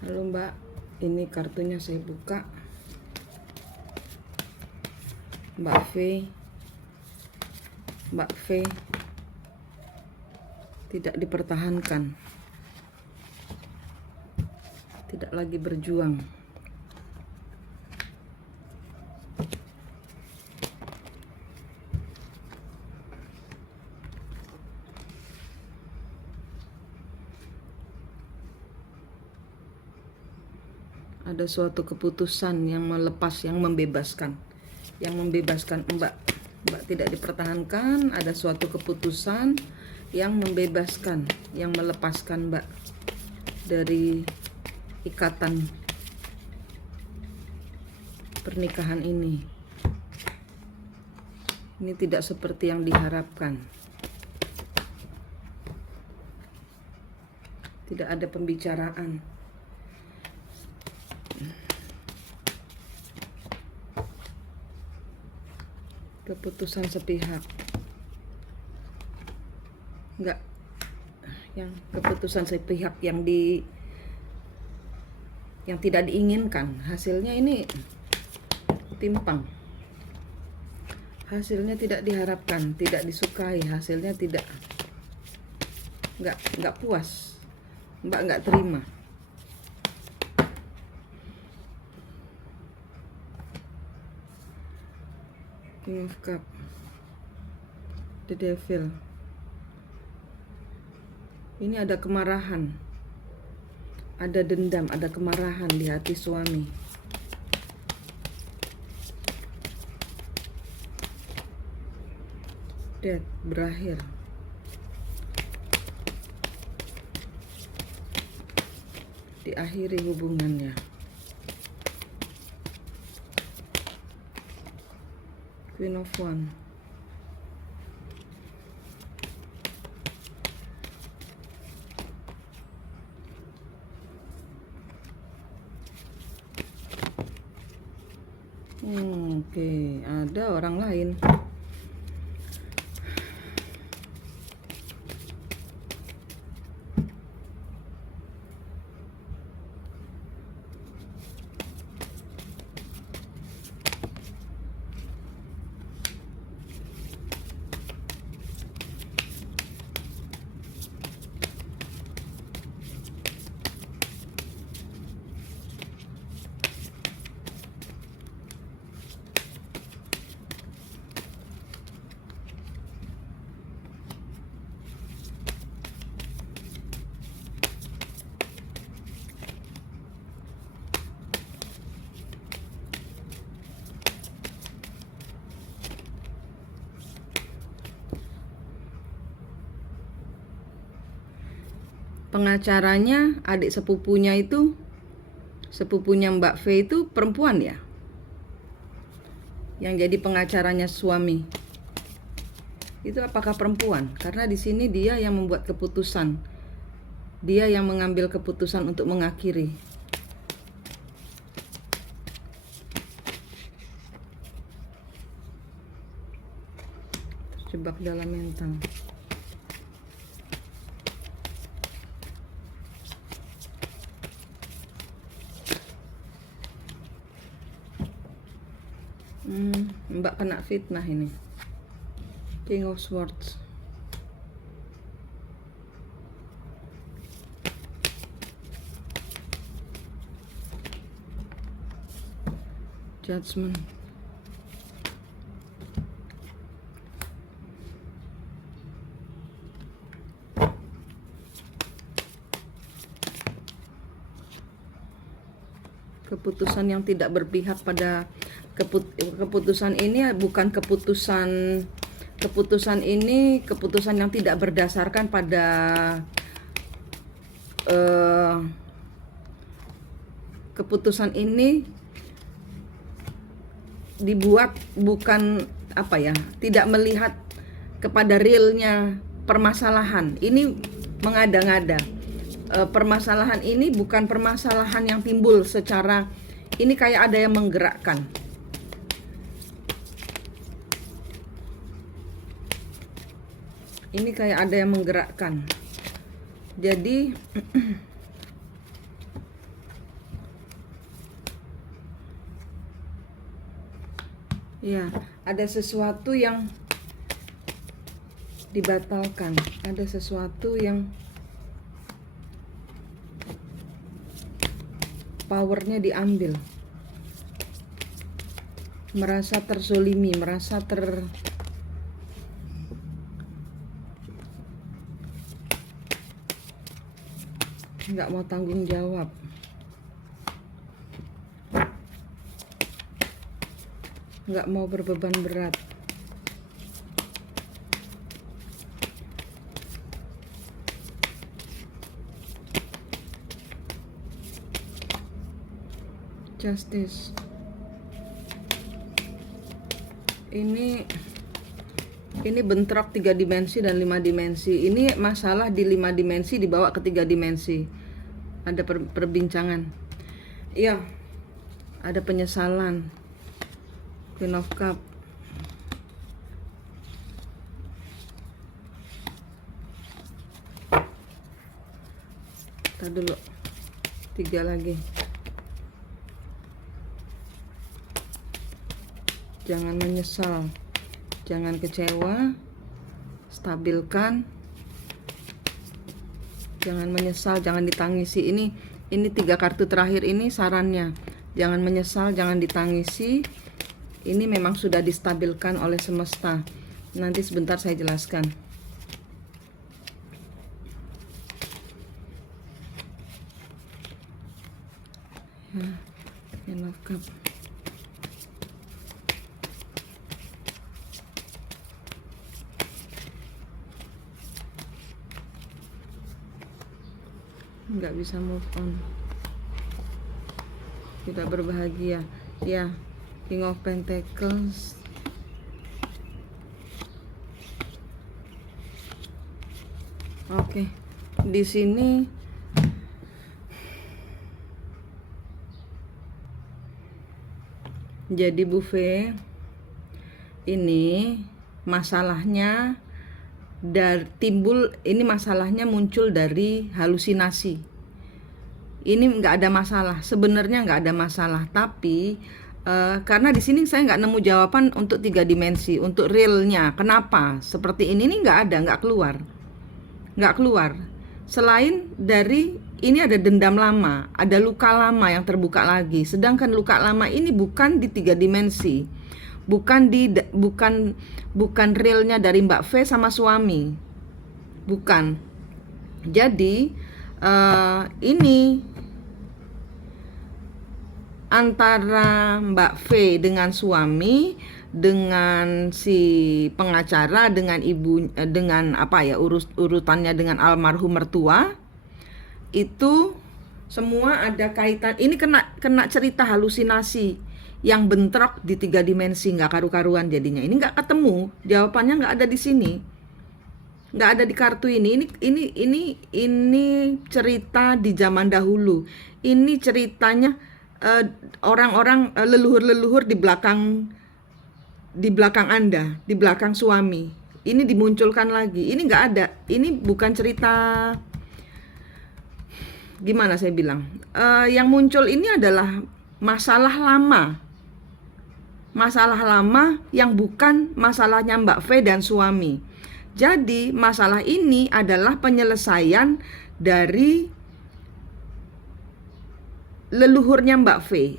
Halo Mbak, ini kartunya saya buka. Mbak V tidak dipertahankan, tidak lagi berjuang. Ada suatu keputusan yang melepas, yang membebaskan Mbak. Mbak tidak dipertahankan. Ada suatu keputusan yang membebaskan, yang melepaskan Mbak dari ikatan pernikahan ini. Ini tidak seperti yang diharapkan. Tidak ada pembicaraan. Keputusan sepihak. Enggak. Yang keputusan sepihak yang tidak diinginkan. Hasilnya ini timpang. Hasilnya tidak diharapkan, tidak disukai, hasilnya enggak puas. Mbak enggak terima. King of Cup, The Devil. Ini ada kemarahan, ada dendam, ada kemarahan di hati suami. Death, berakhir. Diakhiri hubungannya. Queen of Wands. Oke, ada orang lain. Pengacaranya, adik sepupunya itu, sepupunya Mbak V itu perempuan ya, yang jadi pengacaranya suami. Itu apakah perempuan? Karena di sini dia yang membuat keputusan, dia yang mengambil keputusan untuk mengakhiri. Terjebak dalam mental. Mbak kena fitnah ini. King of Swords. Judgment. Keputusan yang tidak berpihak pada keputusan ini bukan keputusan ini keputusan yang tidak berdasarkan pada keputusan ini dibuat bukan tidak melihat kepada realnya permasalahan. Ini mengada-ngada. Permasalahan ini bukan permasalahan yang timbul secara ini, kayak ada yang menggerakkan. Ini kayak ada yang menggerakkan. Jadi Ya, ada sesuatu yang dibatalkan, ada sesuatu yang powernya diambil, merasa terzolimi, merasa nggak mau tanggung jawab. Nggak mau berbeban berat. Justice. Ini bentrok 3 dimensi dan 5 dimensi. Ini masalah di 5 dimensi dibawa ke 3 dimensi. Ada perbincangan. Iya. Ada penyesalan. Queen of Cup. Tar dulu. 3 lagi. Jangan menyesal, jangan kecewa, stabilkan, jangan menyesal, jangan ditangisi. Ini 3 kartu terakhir ini sarannya. Jangan menyesal, jangan ditangisi. Ini memang sudah distabilkan oleh semesta. Nanti sebentar saya jelaskan. Ya, Queen of Cup. Nggak bisa move on, tidak berbahagia. Ya, King of Pentacles. Oke, di sini jadi buffet ini masalahnya masalahnya muncul dari halusinasi. Ini nggak ada masalah, sebenarnya nggak ada masalah, tapi karena di sini saya nggak nemu jawaban untuk 3 dimensi, untuk realnya. Kenapa seperti ini nggak ada, nggak keluar. Selain dari ini ada dendam lama, ada luka lama yang terbuka lagi. Sedangkan luka lama ini bukan di 3 dimensi. Bukan realnya dari Mbak V sama suami, bukan. Jadi ini antara Mbak V dengan suami, dengan si pengacara, dengan ibu, dengan urutannya dengan almarhum mertua, itu semua ada kaitan. Ini kena cerita halusinasi yang bentrok di 3 dimensi, nggak karu-karuan jadinya. Ini nggak ketemu, jawabannya nggak ada di sini, nggak ada di kartu ini. Ini cerita di zaman dahulu. Ini ceritanya orang-orang leluhur di belakang Anda, di belakang suami. Ini dimunculkan lagi. Ini nggak ada. Ini bukan cerita, gimana saya bilang, yang muncul ini adalah masalah lama yang bukan masalahnya Mbak V dan suami. Jadi masalah ini adalah penyelesaian dari leluhurnya Mbak V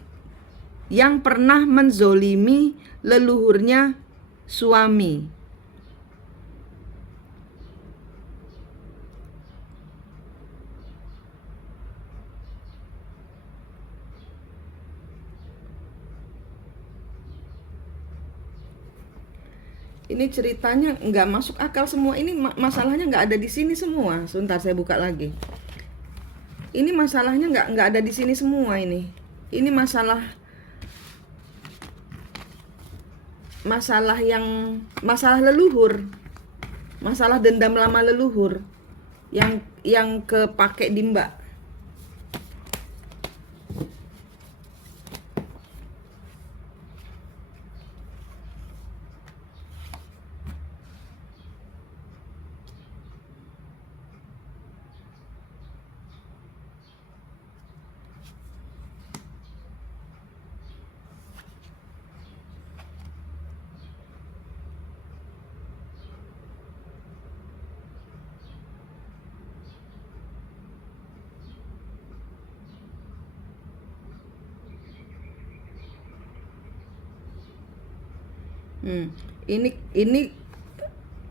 yang pernah menzolimi leluhurnya suami. Ini ceritanya nggak masuk akal semua. Ini masalahnya nggak ada di sini semua. Sebentar saya buka lagi. Ini masalahnya nggak ada di sini semua ini. Ini masalah leluhur, masalah dendam lama leluhur yang kepake di Mbak. Hmm.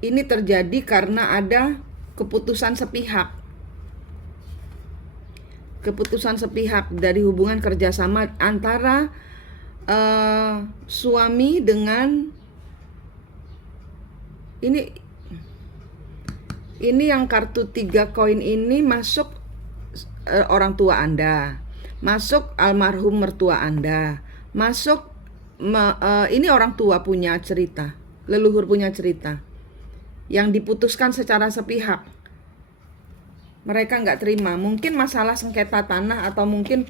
Ini terjadi karena ada keputusan sepihak. Keputusan sepihak dari hubungan kerjasama antara suami dengan ini yang kartu 3 koin ini masuk orang tua Anda, masuk almarhum mertua Anda, masuk ini orang tua punya cerita, leluhur punya cerita yang diputuskan secara sepihak. Mereka nggak terima, mungkin masalah sengketa tanah atau mungkin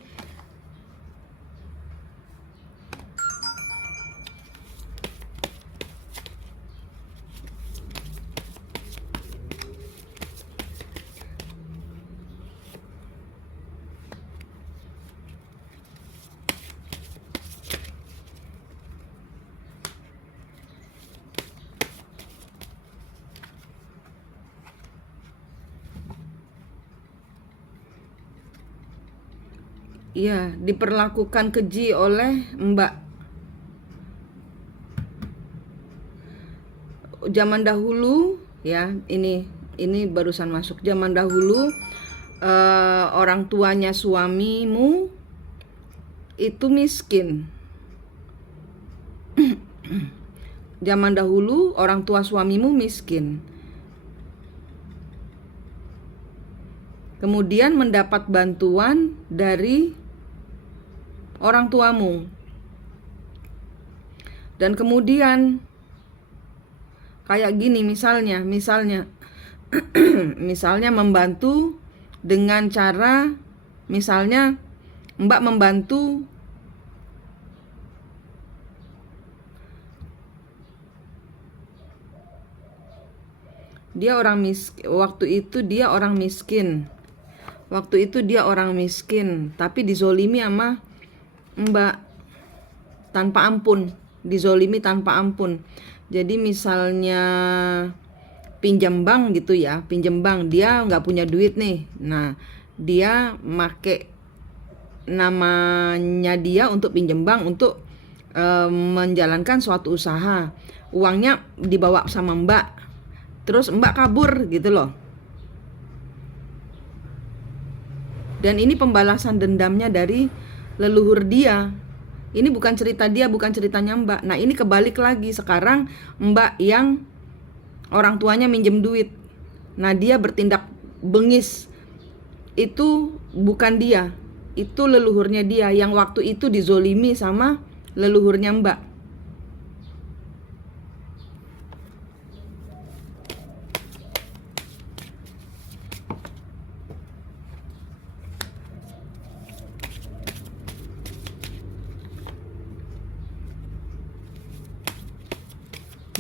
ya diperlakukan keji oleh Mbak. Zaman dahulu ya, ini barusan masuk. Zaman dahulu orang tuanya suamimu itu miskin. Zaman dahulu orang tua suamimu miskin. Kemudian mendapat bantuan dari orang tuamu. Dan kemudian kayak gini misalnya misalnya membantu dengan cara, misalnya Mbak membantu dia orang miskin. Waktu itu dia orang miskin, tapi dizolimi sama Mbak tanpa ampun, dizolimi tanpa ampun. Jadi misalnya pinjam bank gitu ya, pinjam bank, dia nggak punya duit nih. Nah, dia make namanya dia untuk pinjam bank untuk menjalankan suatu usaha. Uangnya dibawa sama Mbak, terus Mbak kabur gitu loh. Dan ini pembalasan dendamnya dari leluhur dia. Ini bukan cerita dia, bukan ceritanya Mbak. Nah, ini kebalik lagi. Sekarang Mbak yang orang tuanya minjem duit. Nah, dia bertindak bengis. Itu bukan dia. Itu leluhurnya dia yang waktu itu dizolimi sama leluhurnya Mbak.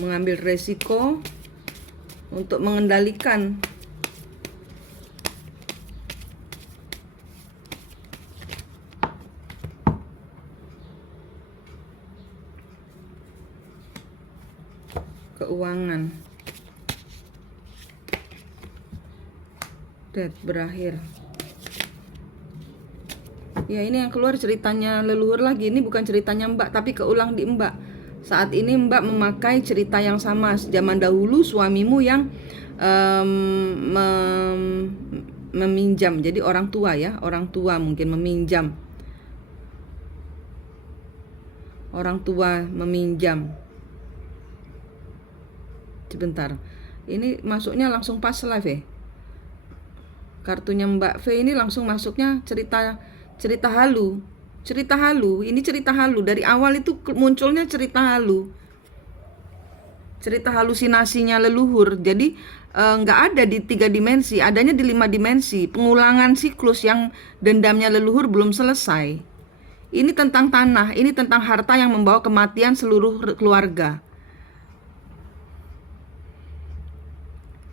Mengambil resiko untuk mengendalikan keuangan. Death berakhir. Ya, ini yang keluar ceritanya leluhur lagi. Ini bukan ceritanya Mbak, tapi keulang di Mbak. Saat ini Mbak memakai cerita yang sama. Zaman dahulu suamimu yang meminjam. Jadi orang tua ya, orang tua mungkin meminjam. Orang tua meminjam. Sebentar. Ini masuknya langsung pas live ya. Kartunya Mbak V ini langsung masuknya cerita halu. Cerita halu, ini cerita halu. Dari awal itu munculnya cerita halu. Cerita halusinasinya leluhur. Jadi nggak ada di 3 dimensi, adanya di 5 dimensi. Pengulangan siklus yang dendamnya leluhur belum selesai. Ini tentang tanah, ini tentang harta yang membawa kematian seluruh keluarga.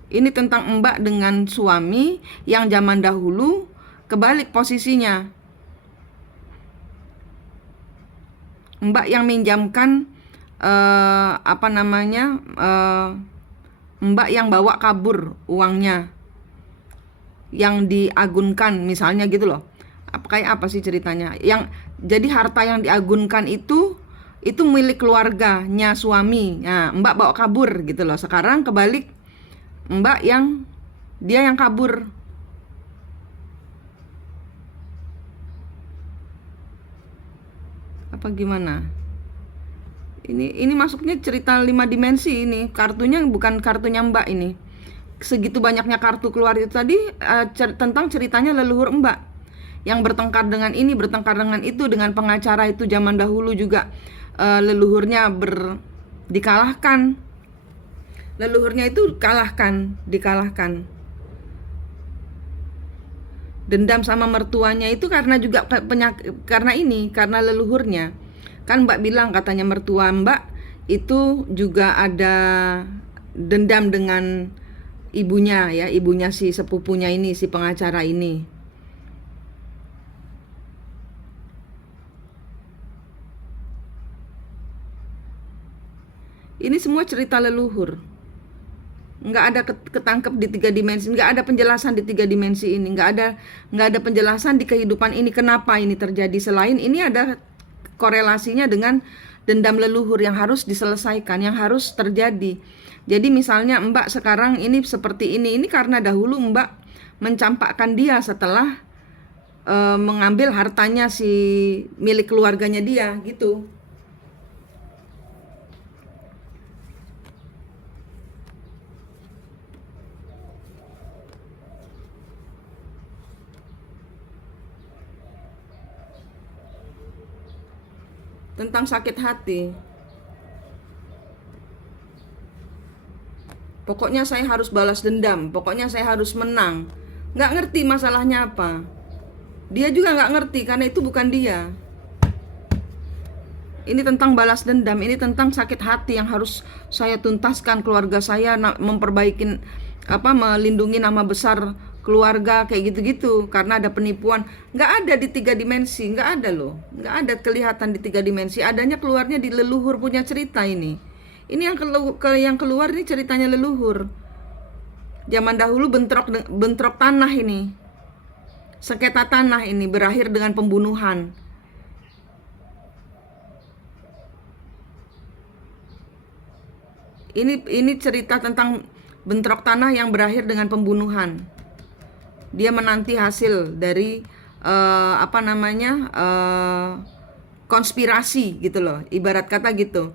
Ini tentang Mbak dengan suami yang zaman dahulu kebalik posisinya. Mbak yang minjamkan Mbak yang bawa kabur uangnya, yang diagunkan misalnya gitu loh. Kayak apa sih ceritanya? Yang jadi harta yang diagunkan itu itu milik keluarganya suami. Nah, Mbak bawa kabur gitu loh. Sekarang kebalik, Mbak dia yang kabur. Apa gimana? Ini masuknya cerita 5 dimensi ini. Kartunya bukan kartunya Mbak ini. Segitu banyaknya kartu keluar itu tadi tentang ceritanya leluhur Mbak. Yang bertengkar dengan ini, bertengkar dengan itu, dengan pengacara itu zaman dahulu juga leluhurnya dikalahkan. Leluhurnya itu dikalahkan. Dendam sama mertuanya itu karena juga karena leluhurnya. Kan Mbak bilang katanya mertua Mbak itu juga ada dendam dengan ibunya ya, ibunya si sepupunya ini, si pengacara ini. Ini semua cerita leluhur. Nggak ada ketangkep di 3 dimensi, nggak ada penjelasan di 3 dimensi ini, nggak ada penjelasan di kehidupan ini kenapa ini terjadi, selain ini ada korelasinya dengan dendam leluhur yang harus diselesaikan, yang harus terjadi. Jadi misalnya Mbak sekarang ini seperti ini karena dahulu Mbak mencampakkan dia setelah mengambil hartanya si milik keluarganya dia gitu. Tentang sakit hati. Pokoknya saya harus balas dendam, pokoknya saya harus menang. Nggak ngerti masalahnya apa. Dia juga nggak ngerti karena itu bukan dia. Ini tentang balas dendam, ini tentang sakit hati yang harus saya tuntaskan. Keluarga saya memperbaikin melindungi nama besar keluarga kayak gitu-gitu karena ada penipuan. Nggak ada di 3 dimensi, nggak ada loh, nggak ada kelihatan di 3 dimensi. Adanya keluarnya di leluhur punya cerita ini yang keluar ini ceritanya leluhur zaman dahulu. Bentrok tanah ini, sengketa tanah ini berakhir dengan pembunuhan. Ini cerita tentang bentrok tanah yang berakhir dengan pembunuhan. Dia menanti hasil dari konspirasi gitu loh, ibarat kata gitu.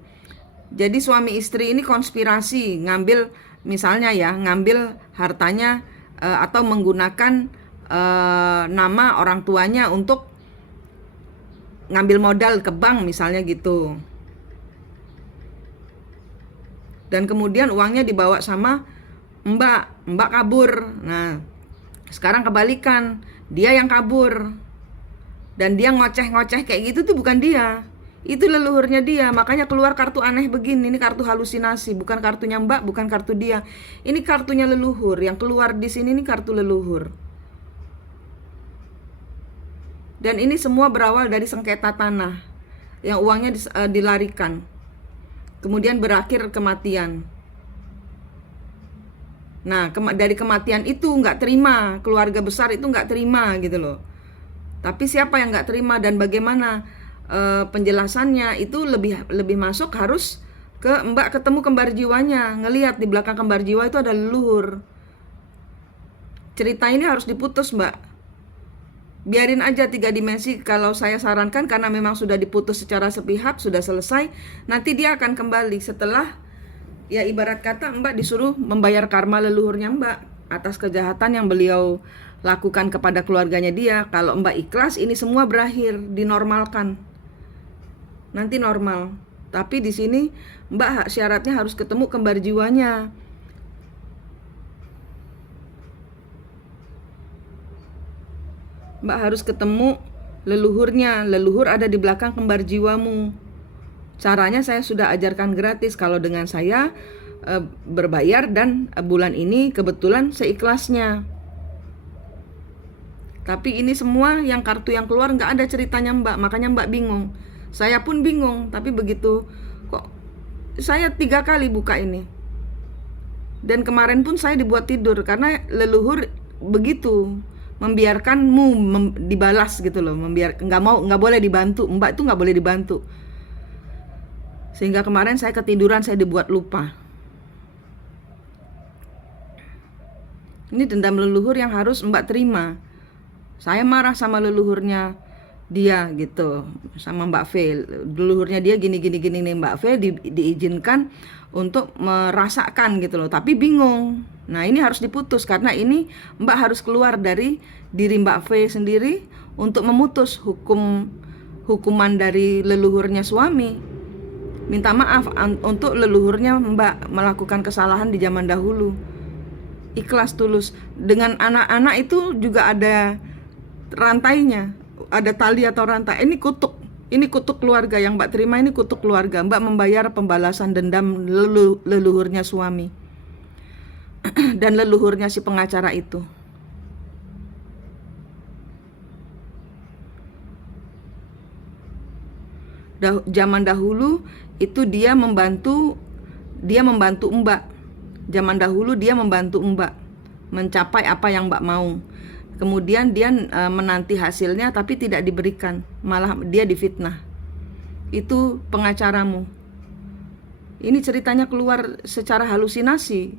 Jadi suami istri ini konspirasi ngambil hartanya atau menggunakan nama orang tuanya untuk ngambil modal ke bank misalnya gitu. Dan kemudian uangnya dibawa sama Mbak kabur. Nah, sekarang kebalikan, dia yang kabur. Dan dia ngoceh-ngoceh kayak gitu tuh bukan dia. Itu leluhurnya dia. Makanya keluar kartu aneh begini. Ini kartu halusinasi, bukan kartunya Mbak, bukan kartu dia. Ini kartunya leluhur. Yang keluar di sini ini kartu leluhur. Dan ini semua berawal dari sengketa tanah yang uangnya dilarikan. Kemudian berakhir kematian. Nah, dari kematian itu nggak terima, keluarga besar itu nggak terima gitu loh. Tapi siapa yang nggak terima dan bagaimana penjelasannya itu lebih masuk harus ke Mbak ketemu kembar jiwanya, ngelihat di belakang kembar jiwa itu ada leluhur. Cerita ini harus diputus Mbak. Biarin aja 3 dimensi kalau saya sarankan, karena memang sudah diputus secara sepihak, sudah selesai. Nanti dia akan kembali setelah, ya ibarat kata Mbak disuruh membayar karma leluhurnya Mbak atas kejahatan yang beliau lakukan kepada keluarganya dia. Kalau Mbak ikhlas, ini semua berakhir, dinormalkan. Nanti normal. Tapi di sini Mbak syaratnya harus ketemu kembar jiwanya. Mbak harus ketemu leluhurnya. Leluhur ada di belakang kembar jiwamu. Caranya saya sudah ajarkan gratis. Kalau dengan saya berbayar, dan bulan ini kebetulan seikhlasnya. Tapi ini semua yang kartu yang keluar nggak ada ceritanya Mbak. Makanya Mbak bingung. Saya pun bingung. Tapi begitu kok saya 3 kali buka ini. Dan kemarin pun saya dibuat tidur karena leluhur begitu, membiarkanmu dibalas gitu loh, nggak boleh dibantu. Mbak itu nggak boleh dibantu. Sehingga kemarin saya ketiduran, saya dibuat lupa. Ini dendam leluhur yang harus Mbak terima. Saya marah sama leluhurnya dia gitu, sama Mbak V. Leluhurnya dia gini nih Mbak V, diizinkan untuk merasakan gitu loh, tapi bingung. Nah ini harus diputus, karena ini Mbak harus keluar dari diri Mbak V sendiri untuk memutus hukuman dari leluhurnya suami. Minta maaf untuk leluhurnya Mbak melakukan kesalahan di zaman dahulu. Ikhlas tulus. Dengan anak-anak itu juga ada rantainya, ada tali atau rantai. Ini kutuk keluarga yang Mbak terima, ini kutuk keluarga. Mbak membayar pembalasan dendam leluhurnya suami dan leluhurnya si pengacara itu. Zaman dahulu itu dia membantu Mbak. Zaman dahulu dia membantu Mbak mencapai apa yang Mbak mau. Kemudian dia menanti hasilnya tapi tidak diberikan, malah dia difitnah. Itu pengacaramu. Ini ceritanya keluar secara halusinasi.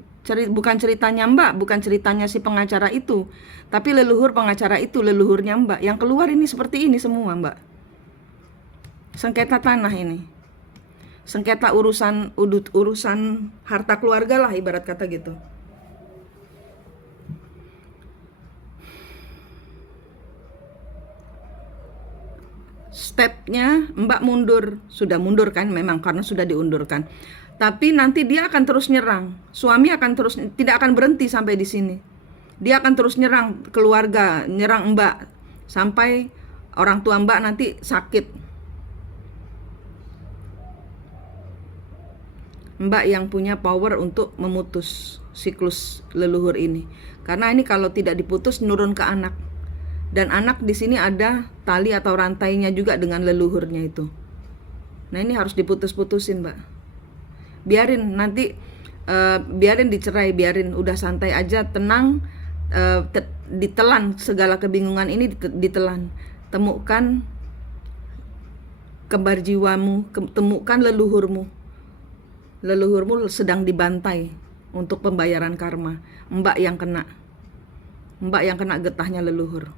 Bukan ceritanya Mbak, bukan ceritanya si pengacara itu, tapi leluhur pengacara itu, leluhurnya Mbak. Yang keluar ini seperti ini semua Mbak. Sengketa tanah ini, sengketa urusan harta keluarga lah, ibarat kata gitu. Stepnya Mbak mundur, sudah mundur kan memang karena sudah diundurkan. Tapi nanti dia akan terus nyerang. Suami akan terus, tidak akan berhenti sampai di sini. Dia akan terus nyerang keluarga, nyerang Mbak sampai orang tua Mbak nanti sakit. Mbak yang punya power untuk memutus siklus leluhur ini. Karena ini kalau tidak diputus nurun ke anak. Dan anak di sini ada tali atau rantainya juga dengan leluhurnya itu. Nah ini harus diputus-putusin Mbak. Biarin nanti, biarin dicerai, biarin udah santai aja, tenang, ditelan segala kebingungan ini, ditelan. Temukan kembar jiwamu, temukan leluhurmu. Leluhurmu sedang dibantai untuk pembayaran karma. Mbak yang kena getahnya leluhur.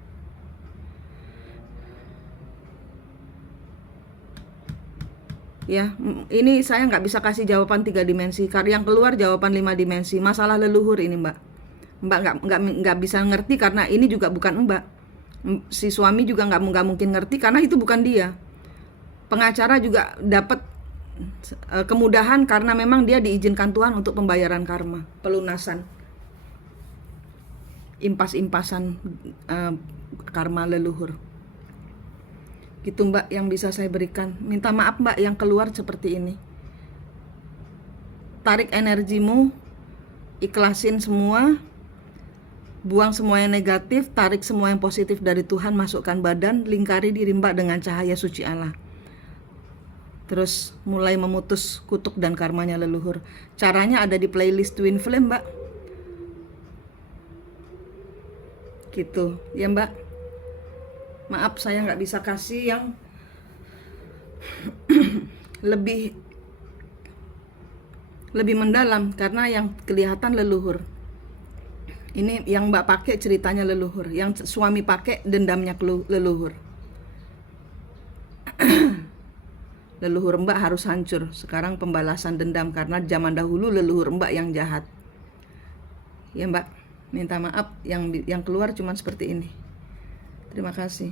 Ya, ini saya nggak bisa kasih jawaban 3 dimensi. Yang keluar jawaban 5 dimensi. Masalah leluhur ini Mbak. Mbak nggak bisa ngerti karena ini juga bukan Mbak. Si suami juga nggak mungkin ngerti karena itu bukan dia. Pengacara juga dapat kemudahan karena memang dia diizinkan Tuhan untuk pembayaran karma, pelunasan, impas-impasan karma leluhur. Gitu Mbak yang bisa saya berikan. Minta maaf Mbak yang keluar seperti ini. Tarik energimu, ikhlasin semua, buang semua yang negatif, tarik semua yang positif dari Tuhan, masukkan badan, lingkari diri Mbak dengan cahaya suci Allah. Terus mulai memutus kutuk dan karmanya leluhur. Caranya ada di playlist Twin Flame Mbak. Gitu ya Mbak. Maaf saya nggak bisa kasih yang lebih mendalam karena yang kelihatan leluhur. Ini yang Mbak pakai ceritanya leluhur, yang suami pakai dendamnya leluhur. Leluhur Mbak harus hancur. Sekarang pembalasan dendam karena zaman dahulu leluhur Mbak yang jahat. Ya Mbak, minta maaf yang keluar cuma seperti ini. Terima kasih.